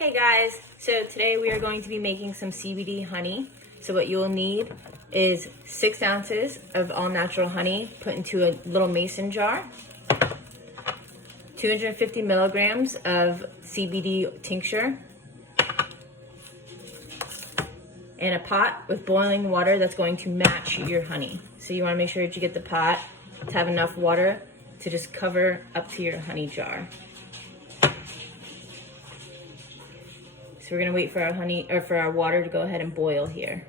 Hey guys, so today we are going to be making some CBD honey. So what you will need is 6 ounces of all natural honey put into a little mason jar, 250 milligrams of CBD tincture, and a pot with boiling water that's going to match your honey. So you want to make sure that you get the pot to have enough water to just cover up to your honey jar. So we're gonna wait for our honey, or for our water to go ahead and boil here.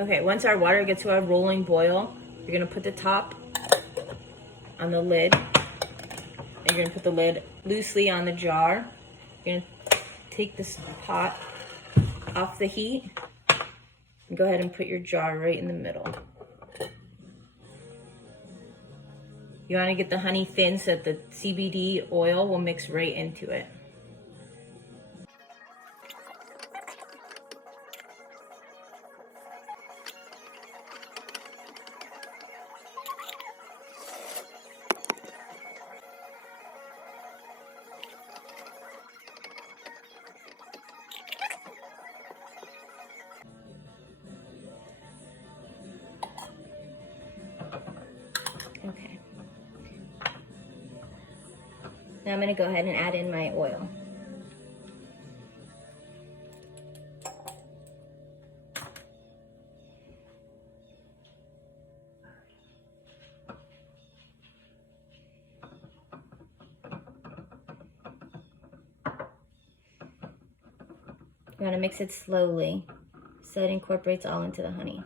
Okay, once our water gets to a rolling boil, you're gonna put the top on the lid, and you're gonna put the lid loosely on the jar. You're gonna take this pot off the heat and go ahead and put your jar right in the middle. You want to get the honey thin so that the CBD oil will mix right into it. Okay. Now I'm going to go ahead and add in my oil. You want to mix it slowly so it incorporates all into the honey.